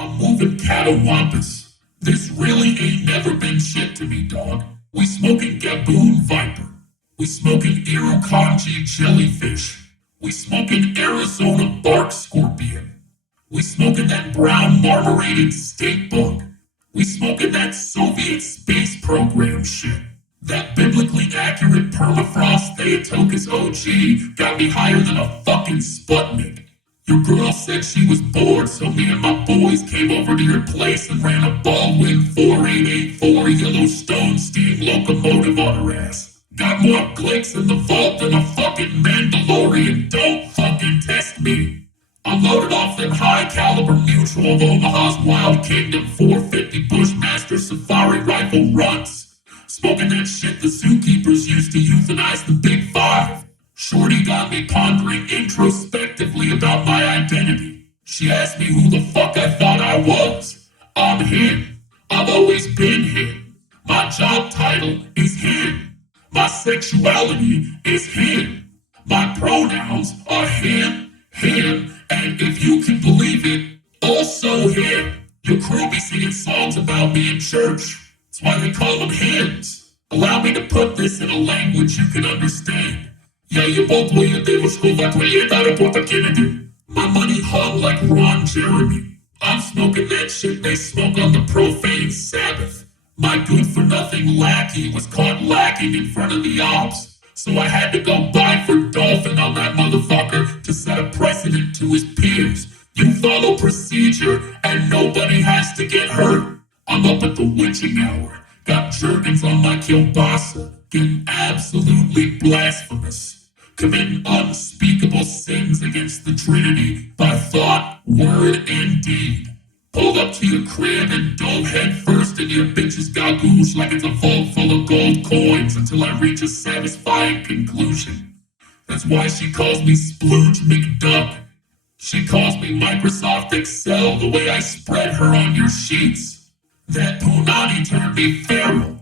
I'm moving catawampus. This really ain't never been shit to me, dog. We smoking Gaboon Viper. We smoking Irukandji jellyfish. We smoking Arizona bark scorpion. We smoking that brown marmorated steak bug. We smoking that Soviet space program shit. That biblically accurate permafrost Theotokos OG got me higher than a fucking Sputnik. Your girl said she was bored, so me and my boys came over to your place and ran a Baldwin 4884 Yellowstone steam locomotive on her ass. Got more clicks in the vault than a fucking Mandalorian. Don't fucking test me. I loaded off them high-caliber Mutual of Omaha's Wild Kingdom 450 Bushmaster Safari Rifle runs. Smoking that shit the zookeepers used to euthanize the Big Five. Shorty got me pondering introspectively about my identity. She asked me who the fuck I thought I was. I'm him. I've always been him. My job title is him. My sexuality is him. My pronouns are him, and if you can believe it, also him. Your crew be singing songs about me in church. That's why they call them hymns. Allow me to put this in a language you can understand. Yeah, you both way a devo scova kweyetare porta Kennedy. My money hung like Ron Jeremy. I'm smoking that shit they smoke on the profane Sabbath. My good-for-nothing lackey was caught lacking in front of the ops, so I had to go buy for Dolphin on that motherfucker to set a precedent to his peers. You follow procedure, and nobody has to get hurt. I'm up at the witching hour. Got jerkins on my kielbasa, getting absolutely blasphemous. Committing unspeakable sins against the Trinity by thought, word, and deed. Pulled up to your crib and dove head first in your bitch's gagoosh like it's a vault full of gold coins until I reach a satisfying conclusion. That's why she calls me Splooge McDuck. She calls me Microsoft Excel the way I spread her on your sheets. That punani turned me feral.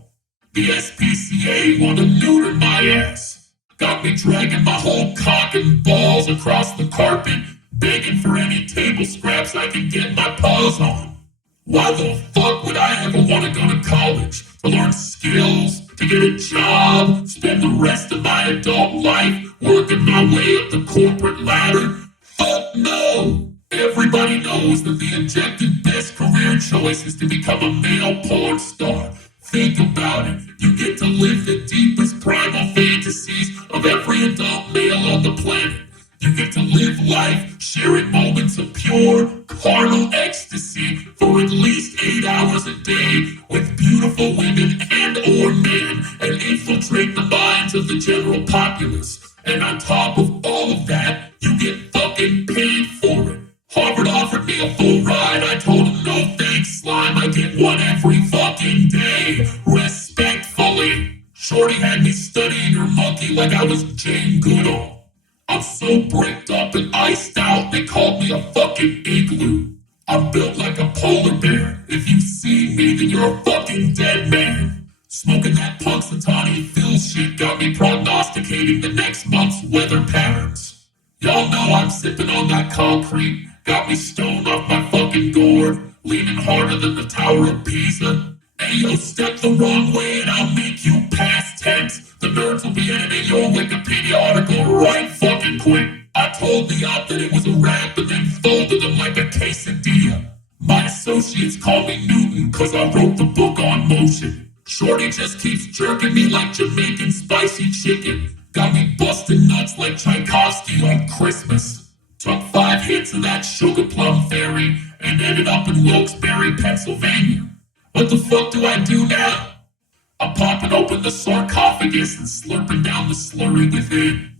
The SPCA wanna neuter my ass. Got me dragging my whole cock and balls across the carpet, begging for any table scraps I can get my paws on. Why the fuck would I ever want to go to college? To learn skills, to get a job, spend the rest of my adult life working my way up the corporate ladder? Fuck no! Everybody knows that the objective best career choice is to become a male porn star. Think about it. You get to live the deepest primal fantasies of every adult male on the planet. You get to live life sharing moments of pure carnal ecstasy for at least 8 hours a day with beautiful women and or men and infiltrate the minds of the general populace. And on top of all of that, you get fucking paid for it. Harvard offered me a full ride. I told him no thanks, slime. I get one every fucking day. Respectfully. Shorty had me studying her monkey like I was Jane Goodall. I'm so bricked up and iced out, they called me a fucking igloo. I'm built like a polar bear. If you've seen me, then you're a fucking dead man. Smoking that Punxsutawney Phil shit got me prognosticating the next month's weather patterns. Y'all know I'm sipping on that concrete. Got me stoned off my fucking gourd, leaning harder than the Tower of Pisa. Ayo, step the wrong way and I'll make you past tense. The nerds will be editing your Wikipedia article right fucking quick. I told the op that it was a rap and then folded them like a quesadilla. My associates call me Newton cause I wrote the book on motion. Shorty just keeps jerking me like Jamaican spicy chicken. Got me busting nuts like Tchaikovsky on Christmas. Took 5 hits of that sugar plum fairy and ended up in Wilkes-Barre, Pennsylvania. What the fuck do I do now? I'm popping open the sarcophagus and slurping down the slurry within.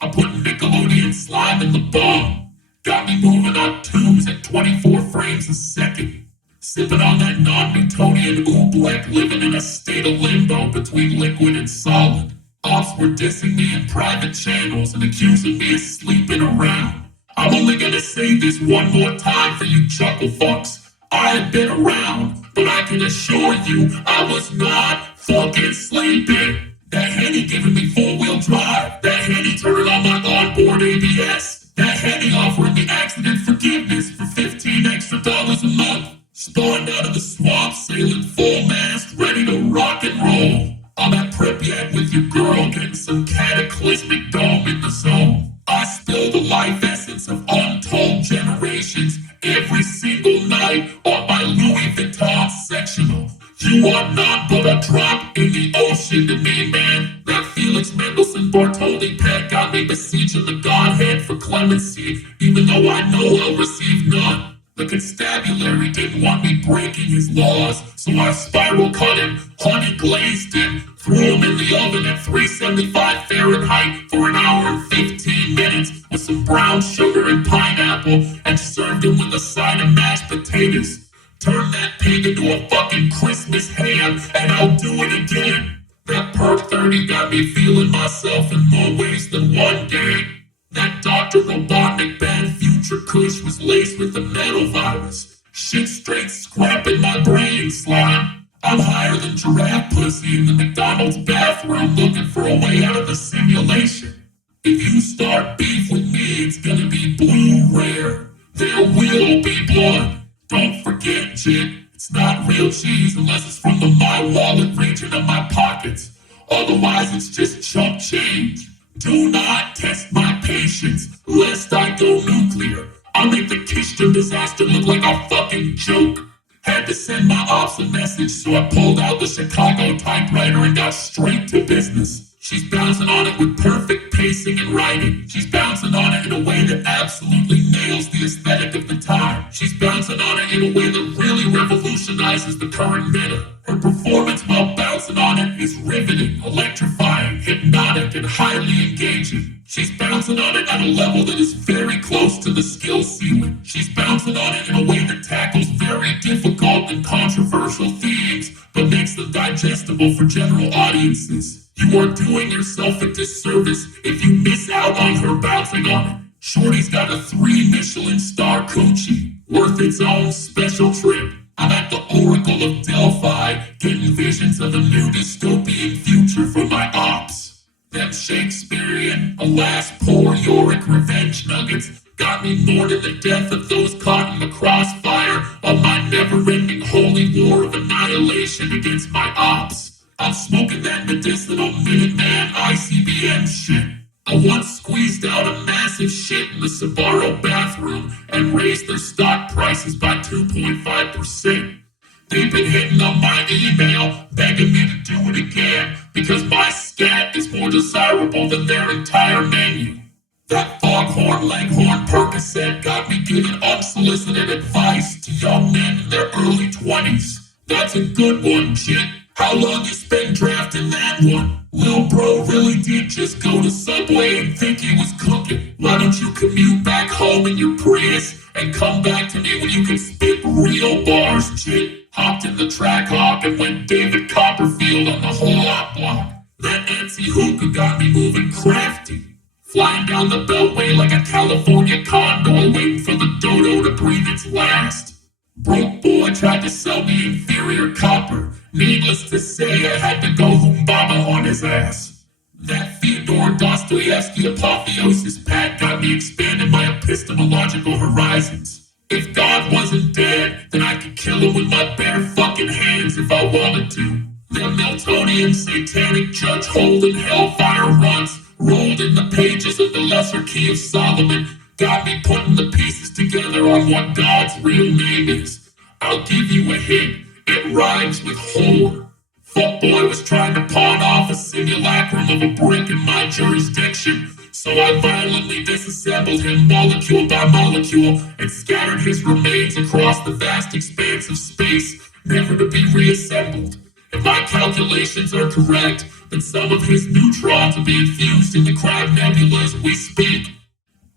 I'm putting Nickelodeon slime in the bomb. Got me moving on tubes at 24 frames a second. Sipping on that non-Newtonian oobleck, living in a state of limbo between liquid and solid. Ops were dissing me in private channels and accusing me of sleeping around. I'm only gonna say this one more time for you chuckle fucks. I have been around, but I can assure you I was not fucking sleeping. That Henny giving me 4-wheel drive. That Henny turning on my onboard ABS. That Henny offering me accident forgiveness for $15 extra a month. Spawned out of the swamp, sailing full mast, ready to rock and roll. I'm at Pripyat with your girl, getting some cataclysmic dome in the zone. I spill the life essence of untold generations every single night on my Louis Vuitton sectional. You are not but a drop in the ocean to me, man. That Felix Mendelssohn Bartholdi pet got me beseeching the Godhead for clemency, even though I know I'll receive none. The constabulary didn't want me breaking his laws, so I spiral cut him, honey glazed him, threw him in the oven at 375 Fahrenheit for an hour and 15 minutes with some brown sugar and pineapple, and served him with a side of mashed potatoes. Turn that pig into a fucking Christmas ham, and I'll do it again. That perk 30 got me feeling myself in more ways than one day. That Dr. Robotnik bad future kush was laced with the metal virus. Shit straight scrapping my brain slime. I'm higher than giraffe pussy in the McDonald's bathroom looking for a way out of the simulation. If you start beef with me, it's gonna be blue rare. There will be blood. Don't forget, Jit, it's not real cheese unless it's from the my wallet region of my pockets. Otherwise, it's just chump change. Do not test my patience, lest I go nuclear. I'll make the Kishton disaster look like a fucking joke. Had to send my ops a message, so I pulled out the Chicago typewriter and got straight to business. She's bouncing on it with perfect pacing and writing. She's bouncing on it in a way that absolutely nails the aesthetic of the time. She's bouncing on it in a way that really revolutionizes the current meta. Her performance while bouncing on it is riveting, electrifying, hypnotic, and highly engaging. She's bouncing on it at a level that is very close to the skill ceiling. She's bouncing on it in a way that tackles very difficult and controversial themes, but makes them digestible for general audiences. You are doing yourself a disservice if you miss out on her bouncing on it. Shorty's got a 3 Michelin star coochie, worth its own special trip. I'm at the Oracle of Delphi, getting visions of a new dystopian future for my ops. Them Shakespearean, alas poor Yorick revenge nuggets got me more than the death of those caught in the crossfire of my never-ending holy war of annihilation against my ops. I'm smoking that medicinal Minuteman ICBM shit. I once squeezed out a massive shit in the Sbarro bathroom and raised their stock prices by 2.5%. They've been hitting on my email, begging me to do it again, because my scat is more desirable than their entire menu. That foghorn leghorn Percocet got me giving unsolicited advice to young men in their early 20s. That's a good one, Jit. How long you spend drafting that one? Lil bro really did just go to Subway and think he was cooking. Why don't you commute back home in your Prius and come back to me when you can spit real bars, Jit? Hopped in the track hawk and went David Copperfield on the whole op block. That Etsy hookah got me moving crafty. Flying down the beltway like a California condor waiting for the dodo to breathe its last. Broke boy tried to sell me inferior copper. Needless to say, I had to go Humbaba on his ass. That Fyodor Dostoevsky apotheosis pack got me expanding my epistemological horizons. If God wasn't dead, then I could kill him with my bare fucking hands if I wanted to. The Miltonian satanic Judge Holden hellfire runs rolled in the pages of the Lesser Key of Solomon got me putting the pieces together on what God's real name is. I'll give you a hint. It rhymes with whore. Fuckboy was trying to pawn off a simulacrum of a brick in my jurisdiction, so I violently disassembled him molecule by molecule and scattered his remains across the vast expanse of space, never to be reassembled. If my calculations are correct, then some of his neutrons will be infused in the Crab Nebula as we speak.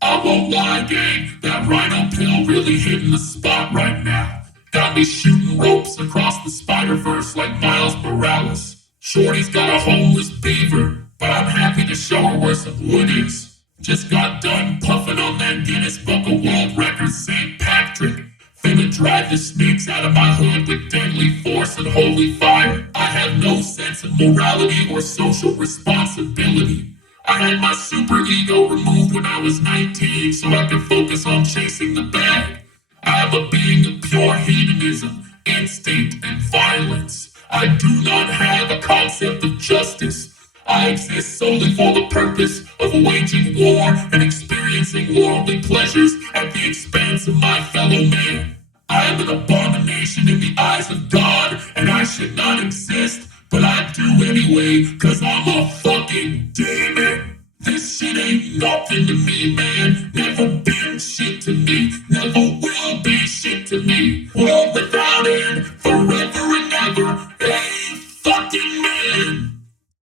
I won't lie, gang, that rhino pill really hitting the spot right now. Got me shooting ropes across the Spider-Verse like Miles Morales. Shorty's got a homeless beaver, but I'm happy to show her where some wood is. Just got done puffing on that Guinness Book of World Records St. Patrick. Finna drive the snakes out of my hood with deadly force and holy fire. I have no sense of morality or social responsibility. I had my super ego removed when I was 19 so I could focus on chasing the bag. I am a being of pure hedonism, instinct, and violence. I do not have a concept of justice. I exist solely for the purpose of waging war and experiencing worldly pleasures at the expense of my fellow man. I am an abomination in the eyes of God, and I should not exist, but I do anyway, cause I'm a fucking demon. This shit ain't nothing to me, man.